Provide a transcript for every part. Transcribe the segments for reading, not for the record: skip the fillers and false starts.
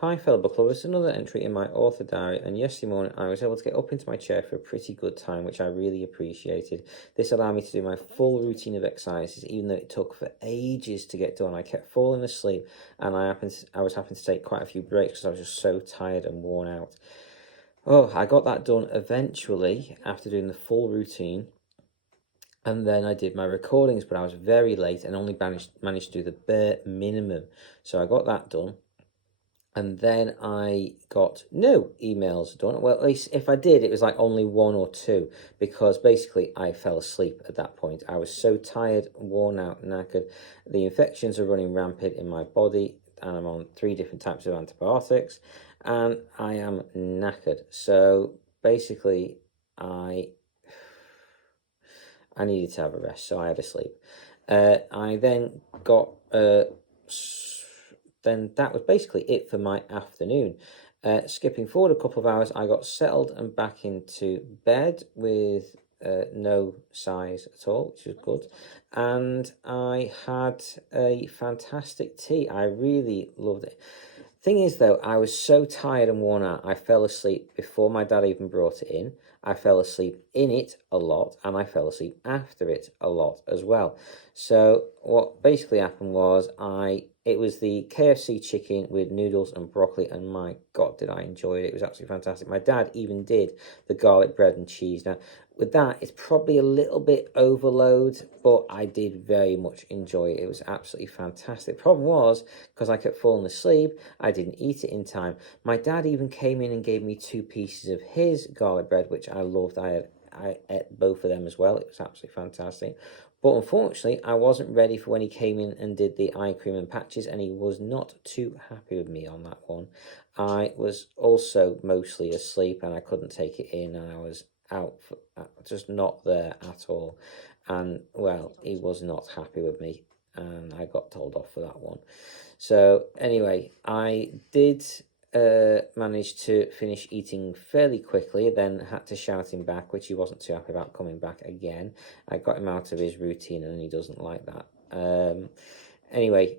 Hi fellow book lovers, another entry in my author diary, and yesterday morning I was able to get up into my chair for a pretty good time, which I really appreciated. This allowed me to do my full routine of exercises, even though it took for ages to get done. I kept falling asleep, and I was having to take quite a few breaks because I was just so tired and worn out. Oh, I got that done eventually after doing the full routine. And then I did my recordings, but I was very late and only managed to do the bare minimum. So I got that done. And then I got no emails done. Well, at least if I did, it was like only one or two, because basically I fell asleep at that point. I was so tired, worn out, knackered. The infections are running rampant in my body, and I'm on 3 different types of antibiotics, and I am knackered. So basically, I needed to have a rest, so I had a sleep. I then got then that was basically it for my afternoon. Skipping forward a couple of hours, I got settled and back into bed with no sighs at all, which was good. And I had a fantastic tea. I really loved it. Thing is, though, I was so tired and worn out, I fell asleep before my dad even brought it in. I fell asleep in it a lot, and I fell asleep after it a lot as well. So what basically happened was it was the KFC chicken with noodles and broccoli, and my God, did I enjoy it. It was absolutely fantastic. My dad even did the garlic bread and cheese. Now, with that, it's probably a little bit overload, but I did very much enjoy it. It was absolutely fantastic. The problem was, because I kept falling asleep, I didn't eat it in time. My dad even came in and gave me 2 pieces of his garlic bread, which I loved. I ate both of them as well. It was absolutely fantastic. But unfortunately, I wasn't ready for when he came in and did the eye cream and patches, and he was not too happy with me on that one. I was also mostly asleep, and I couldn't take it in, and I was just not there at all. And, well, he was not happy with me, and I got told off for that one. So, anyway, I did managed to finish eating fairly quickly, then had to shout him back, which he wasn't too happy about coming back again. I got him out of his routine, and he doesn't like that. Anyway,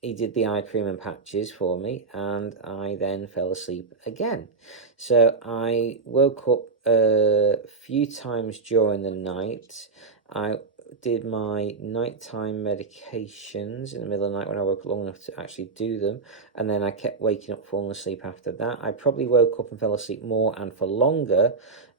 he did the eye cream and patches for me, and I then fell asleep again. So I woke up a few times during the night. I did my nighttime medications in the middle of the night when I woke up long enough to actually do them, and then I kept waking up, falling asleep after that. I probably woke up and fell asleep more and for longer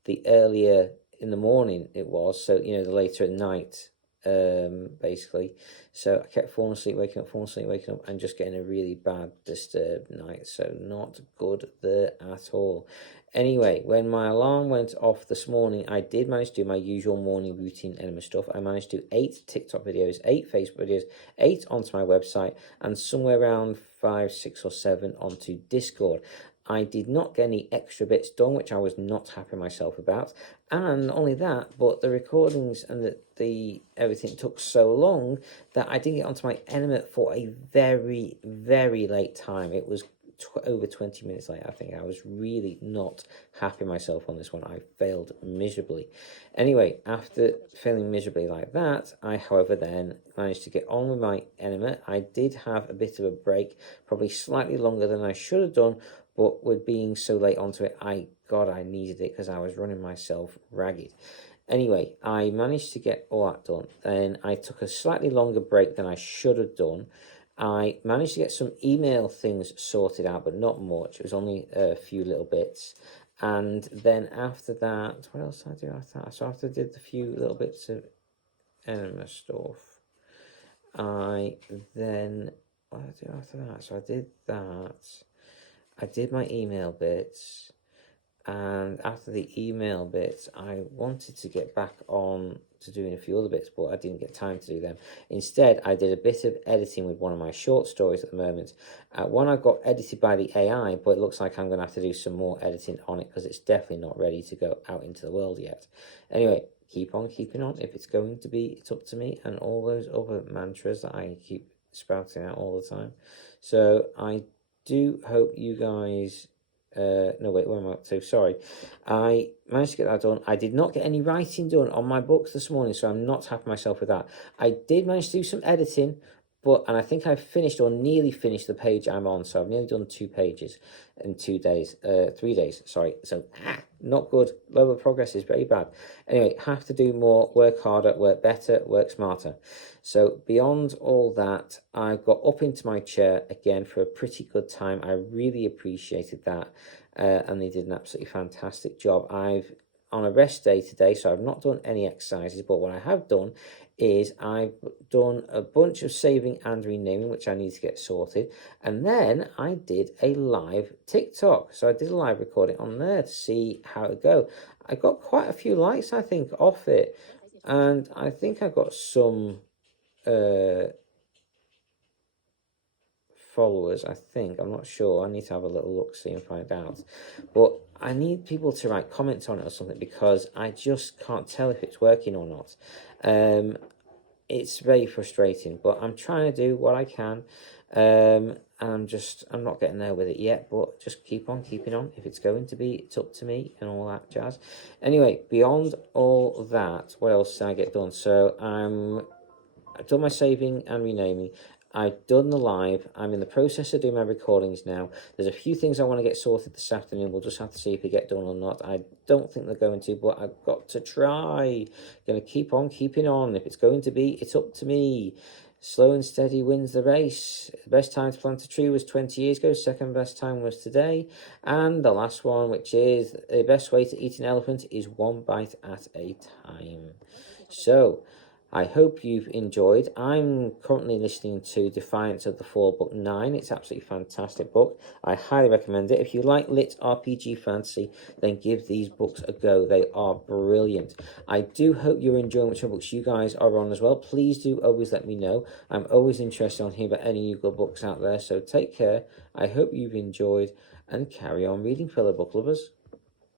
the earlier in the morning it was, so the later at night, basically. So I kept falling asleep, waking up, and just getting a really bad disturbed night. So not good there at all. Anyway, when my alarm went off this morning, I did manage to do my usual morning routine enema stuff. I managed to do 8 TikTok videos, 8 Facebook videos, 8 onto my website, and somewhere around 5, 6, or 7 onto Discord. I did not get any extra bits done, which I was not happy myself about. And not only that, but the recordings and the everything took so long that I didn't get onto my enema for a very, very late time. It was over 20 minutes late, I think. I was really not happy myself on this one. I failed miserably. Anyway, after failing miserably like that, I, however, then managed to get on with my enema. I did have a bit of a break, probably slightly longer than I should have done, but with being so late onto it, I needed it because I was running myself ragged. Anyway, I managed to get all that done, and I took a slightly longer break than I should have done. I managed to get some email things sorted out, but not much. It was only a few little bits. And then after that, what else did I do after that? So after I did the few little bits of enema stuff, what did I do after that? So I did that. I did my email bits, and after the email bits, I wanted to get back on to doing a few other bits, but I didn't get time to do them. Instead, I did a bit of editing with one of my short stories at the moment. One I got edited by the AI, but it looks like I'm going to have to do some more editing on it because it's definitely not ready to go out into the world yet. Anyway, keep on keeping on. If it's going to be, it's up to me, and all those other mantras that I keep spouting out all the time. So I do hope you guys... no, wait, where am I up to? Sorry. I managed to get that done. I did not get any writing done on my books this morning, so I'm not happy myself with that. I did manage to do some editing, and I think I've finished or nearly finished the page I'm on, so I've nearly done 2 pages in 2 days, 3 days, sorry. So not good. Level of progress is very bad. Anyway, have to do more, work harder, work better, work smarter. So beyond all that, I got up into my chair again for a pretty good time. I really appreciated that, and they did an absolutely fantastic job. I've on a rest day today, so I've not done any exercises, but what I have done is I've done a bunch of saving and renaming, which I need to get sorted. And then I did a live TikTok. So I did a live recording on there to see how it go. I got quite a few likes, I think, off it. And I think I got some followers, I think. I'm not sure. I need to have a little look, see and find out. But I need people to write comments on it or something, because I just can't tell if it's working or not. It's very frustrating, but I'm trying to do what I can. And I'm not getting there with it yet, but just keep on keeping on. If it's going to be, it's up to me and all that jazz. Anyway, beyond all that, what else did I get done? So I've done my saving and renaming. I've done the live. I'm in the process of doing my recordings now. There's a few things I want to get sorted this afternoon. We'll just have to see if they get done or not. I don't think they're going to, but I've got to try. Going to keep on keeping on. If it's going to be, it's up to me. Slow and steady wins the race. The best time to plant a tree was 20 years ago. Second best time was today. And the last one, which is the best way to eat an elephant, is one bite at a time. So I hope you've enjoyed. I'm currently listening to Defiance of the Fall, book 9. It's absolutely fantastic book. I highly recommend it. If you like lit RPG fantasy, then give these books a go. They are brilliant. I do hope you're enjoying which books you guys are on as well. Please do always let me know. I'm always interested on hearing about any new good books out there. So take care. I hope you've enjoyed, and carry on reading, fellow book lovers.